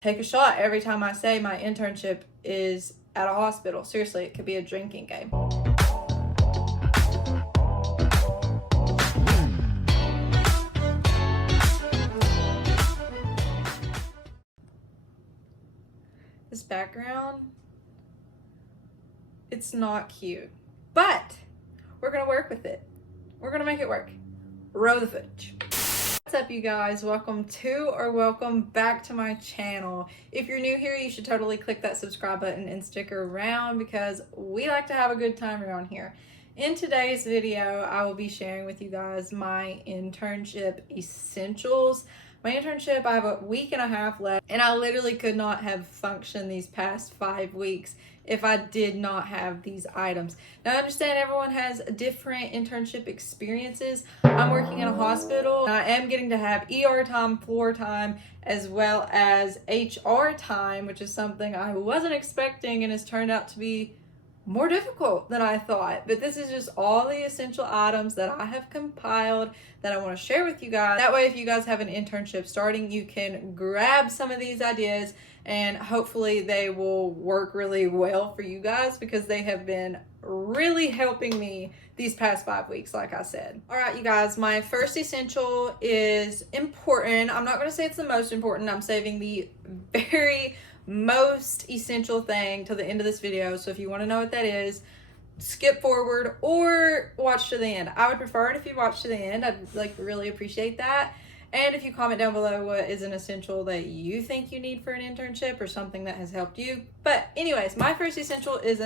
take a shot every time I say my internship is at a hospital. Seriously, it could be a drinking game. This background, it's not cute, but we're gonna work with it. We're gonna make it work. Roll the footage. What's up, you guys? Welcome back to my channel. If you're new here, you should totally click that subscribe button and stick around because we like to have a good time around here. In today's video, I will be sharing with you guys my internship essentials. My internship, I have a week and a half left, and I literally could not have functioned these past 5 weeks if I did not have these items. Now, I understand everyone has different internship experiences. I'm working in a hospital, and I am getting to have ER time, floor time, as well as HR time, which is something I wasn't expecting and has turned out to be more difficult than I thought. But this is just all the essential items that I have compiled that I want to share with you guys. That way, if you guys have an internship starting, you can grab some of these ideas and hopefully they will work really well for you guys because they have been really helping me these past 5 weeks, like I said. All right, you guys, my first essential is important. I'm not going to say it's the most important. I'm saving the very most essential thing to the end of this video. So if you want to know what that is, skip forward or watch to the end. I would prefer it if you watch to the end. I'd really appreciate that. And if you comment down below what is an essential that you think you need for an internship or something that has helped you. But anyways, my first essential is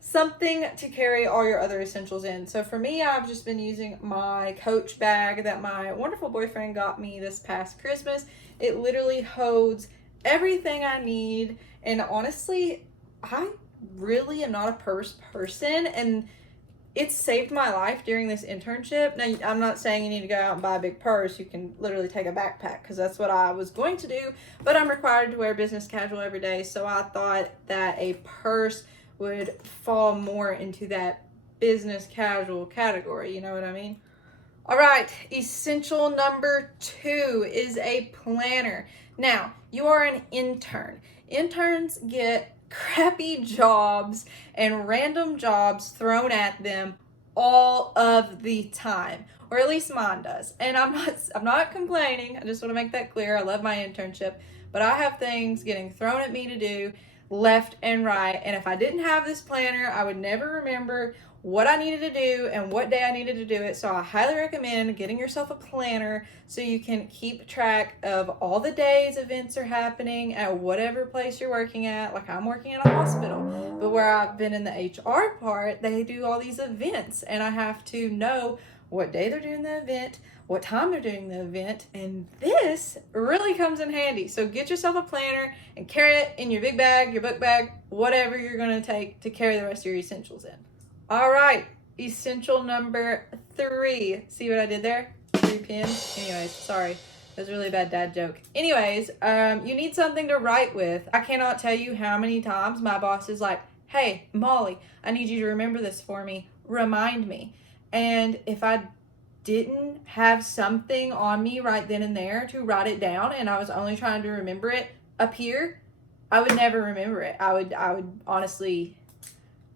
something to carry all your other essentials in. So for me, I've just been using my Coach bag that my wonderful boyfriend got me this past Christmas. It literally holds everything I need, and honestly, I really am not a purse person, and it's saved my life during this internship. Now, I'm not saying you need to go out and buy a big purse. You can literally take a backpack because that's what I was going to do, but I'm required to wear business casual every day, so I thought that a purse would fall more into that business casual category, you know what I mean? All right, essential number 2 is a planner. Now, you are an intern. Interns get crappy jobs and random jobs thrown at them all of the time, or at least mine does. And I'm not complaining. I just want to make that clear. I love my internship, but I have things getting thrown at me to do left and right. And if I didn't have this planner, I would never remember what I needed to do and what day I needed to do it. So I highly recommend getting yourself a planner so you can keep track of all the days events are happening at whatever place you're working at. Like, I'm working in a hospital, but where I've been in the HR part, they do all these events and I have to know what day they're doing the event, what time they're doing the event, and this really comes in handy. So get yourself a planner and carry it in your big bag, your book bag, whatever you're going to take to carry the rest of your essentials in. All right, essential number 3. See what I did there? 3 pins. Anyways, sorry. That was a really bad dad joke. Anyways, you need something to write with. I cannot tell you how many times my boss is like, hey, Molly, I need you to remember this for me. Remind me. And if I didn't have something on me right then and there to write it down and I was only trying to remember it up here, I would never remember it. I would honestly,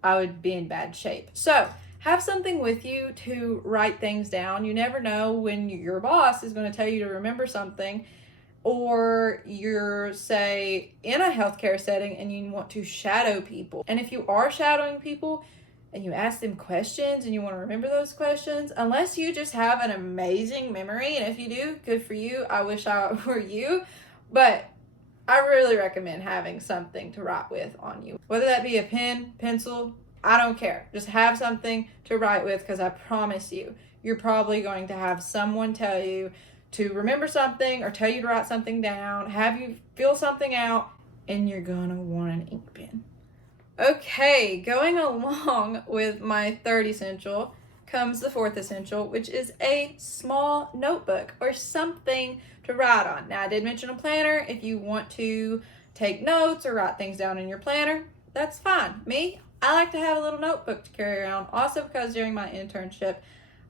I would be in bad shape. So have something with you to write things down. You never know when your boss is going to tell you to remember something, or you're, say, in a healthcare setting and you want to shadow people. And if you are shadowing people and you ask them questions and you want to remember those questions, unless you just have an amazing memory, and if you do, good for you. I wish I were you, but I really recommend having something to write with on you. Whether that be a pen, pencil, I don't care. Just have something to write with, because I promise you, you're probably going to have someone tell you to remember something or tell you to write something down, have you fill something out, and you're gonna want an ink pen. Okay, going along with my 3rd essential comes the 4th essential, which is a small notebook or something to write on. Now, I did mention a planner. If you want to take notes or write things down in your planner, that's fine. Me, I like to have a little notebook to carry around. Also, because during my internship,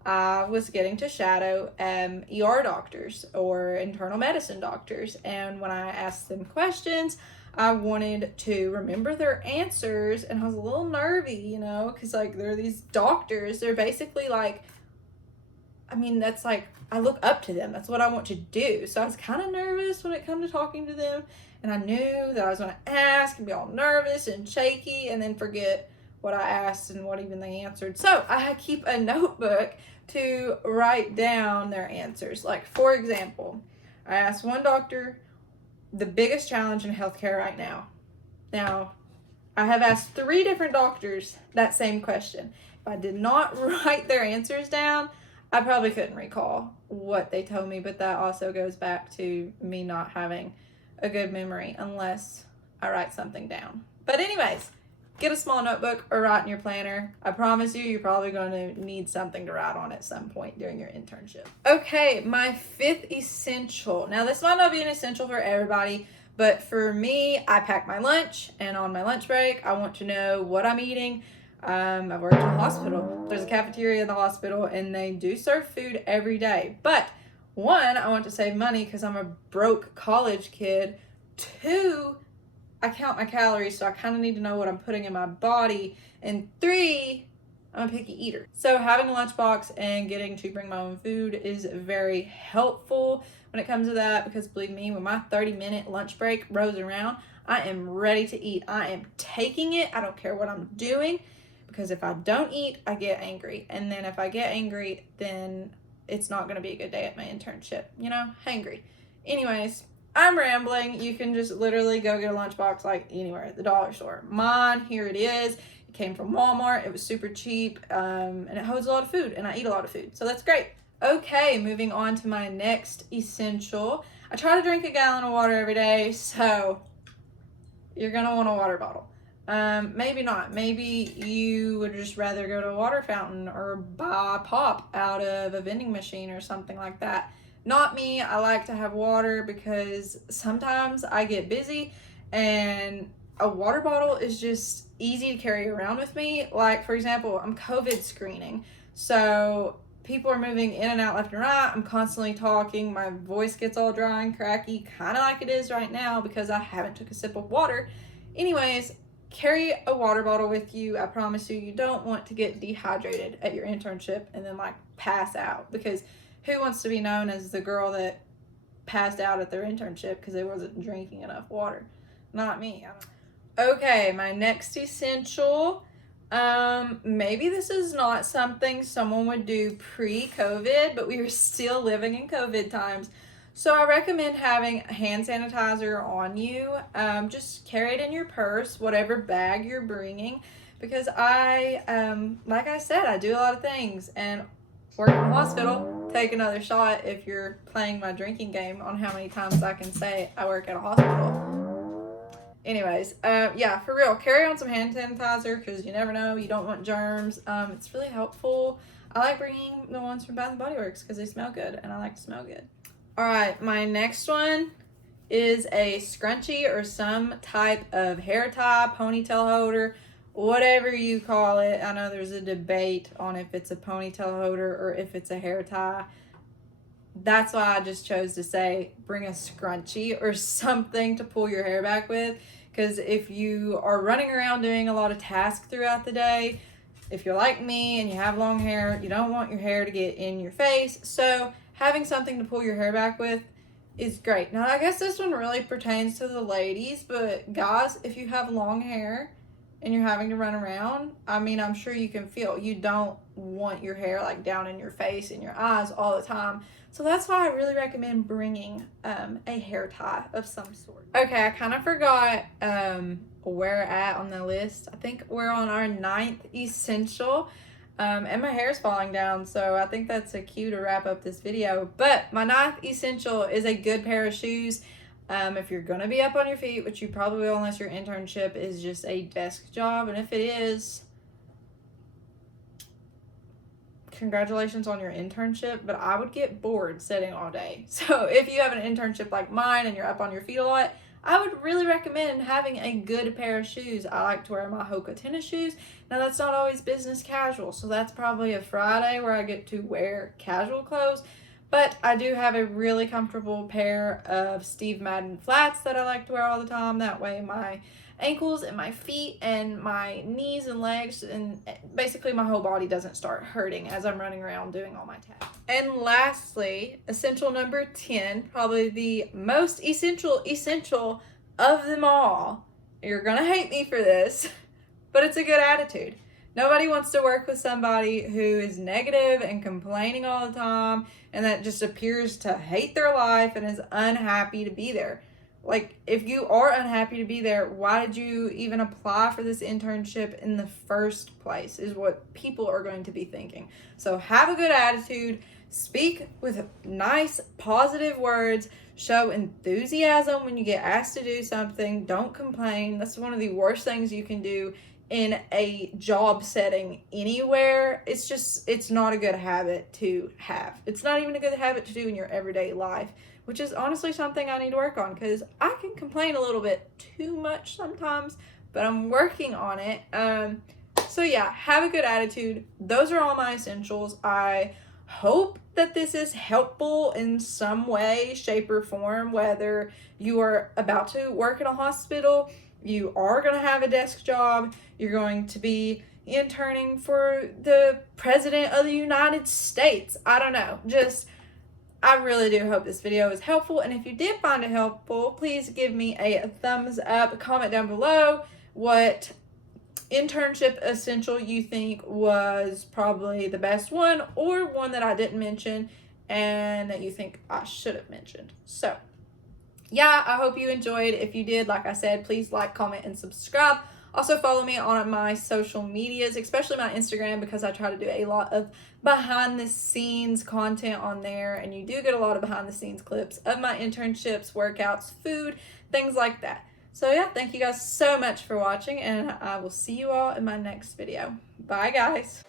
I was getting to shadow ER doctors or internal medicine doctors. And when I asked them questions, I wanted to remember their answers, and I was a little nervy, you know, because like they're these doctors. They're basically like, I mean, that's like, I look up to them. That's what I want to do. So I was kind of nervous when it came to talking to them. And I knew that I was going to ask and be all nervous and shaky and then forget what I asked and what even they answered. So I keep a notebook to write down their answers. Like, for example, I asked one doctor the biggest challenge in healthcare right now. Now, I have asked 3 different doctors that same question. If I did not write their answers down, I probably couldn't recall what they told me, but that also goes back to me not having a good memory unless I write something down. But anyways, get a small notebook or write in your planner. I promise you, you're probably going to need something to write on at some point during your internship. Okay, my 5th essential. Now, this might not be an essential for everybody, but for me, I pack my lunch, and on my lunch break, I want to know what I'm eating. I've worked in a hospital. There's a cafeteria in the hospital, and they do serve food every day. But 1, I want to save money because I'm a broke college kid. 2, I count my calories, so I kind of need to know what I'm putting in my body. And 3, I'm a picky eater. So having a lunchbox and getting to bring my own food is very helpful when it comes to that, because believe me, when my 30-minute lunch break rolls around, I am ready to eat. I am taking it. I don't care what I'm doing, because if I don't eat, I get angry. And then if I get angry, then it's not going to be a good day at my internship. You know, hangry. Anyways, I'm rambling. You can just literally go get a lunchbox like anywhere at the dollar store. Mine, here it is. It came from Walmart. It was super cheap, and it holds a lot of food, and I eat a lot of food, so that's great. Okay, moving on to my next essential. I try to drink a gallon of water every day, so you're gonna want a water bottle. Maybe not. Maybe you would just rather go to a water fountain or buy pop out of a vending machine or something like that. Not me. I like to have water because sometimes I get busy and a water bottle is just easy to carry around with me. Like, for example, I'm COVID screening. So people are moving in and out left and right. I'm constantly talking. My voice gets all dry and cracky, kind of like it is right now because I haven't took a sip of water. Anyways, carry a water bottle with you. I promise you, you don't want to get dehydrated at your internship and then like pass out, because who wants to be known as the girl that passed out at their internship because they wasn't drinking enough water? Not me. Okay, my next essential. Maybe this is not something someone would do pre-COVID, but we are still living in COVID times. So I recommend having hand sanitizer on you. Just carry it in your purse, whatever bag you're bringing, because like I said, I do a lot of things, and work in a hospital, take another shot if you're playing my drinking game on how many times I can say I work at a hospital. Anyways, yeah, for real, carry on some hand sanitizer because you never know. You don't want germs. It's really helpful. I like bringing the ones from Bath & Body Works because they smell good, and I like to smell good. All right, my next one is a scrunchie or some type of hair tie, ponytail holder, whatever you call it. I know there's a debate on if it's a ponytail holder or if it's a hair tie. That's why I just chose to say bring a scrunchie or something to pull your hair back with, because if you are running around doing a lot of tasks throughout the day, if you're like me and you have long hair, you don't want your hair to get in your face. So having something to pull your hair back with is great. Now, I guess this one really pertains to the ladies, but guys, if you have long hair and you're having to run around, I mean, I'm sure you can feel, you don't want your hair like down in your face and your eyes all the time. So that's why I really recommend bringing a hair tie of some sort. Okay, I kind of forgot where at on the list. I think we're on our 9th essential. And my hair is falling down, so I think that's a cue to wrap up this video. But my 9th essential is a good pair of shoes. If you're going to be up on your feet, which you probably will unless your internship is just a desk job, and if it is, congratulations on your internship, but I would get bored sitting all day. So if you have an internship like mine and you're up on your feet a lot, I would really recommend having a good pair of shoes. I like to wear my Hoka tennis shoes. Now that's not always business casual, so that's probably a Friday where I get to wear casual clothes. But I do have a really comfortable pair of Steve Madden flats that I like to wear all the time. That way my ankles and my feet and my knees and legs and basically my whole body doesn't start hurting as I'm running around doing all my tasks. And lastly, essential number 10, probably the most essential of them all. You're gonna hate me for this, but it's a good attitude. Nobody wants to work with somebody who is negative and complaining all the time and that just appears to hate their life and is unhappy to be there. Like, if you are unhappy to be there, why did you even apply for this internship in the first place, is what people are going to be thinking. So have a good attitude, speak with nice, positive words, show enthusiasm when you get asked to do something, don't complain. That's one of the worst things you can do in a job setting anywhere. It's not a good habit to have. It's not even a good habit to do in your everyday life, which is honestly something I need to work on because I can complain a little bit too much sometimes, but I'm working on it. So yeah, have a good attitude. Those are all my essentials. I hope that this is helpful in some way, shape, or form, whether you are about to work in a hospital, you are going to have a desk job, you're going to be interning for the President of the United States. I don't know. I really do hope this video is helpful. And if you did find it helpful, please give me a thumbs up, comment down below what internship essential you think was probably the best one, or one that I didn't mention and that you think I should have mentioned. So yeah, I hope you enjoyed. If you did, like I said, please like, comment, and subscribe. Also follow me on my social medias, especially my Instagram, because I try to do a lot of behind the scenes content on there, and you do get a lot of behind the scenes clips of my internships, workouts, food, things like that. So yeah, thank you guys so much for watching, and I will see you all in my next video. Bye guys.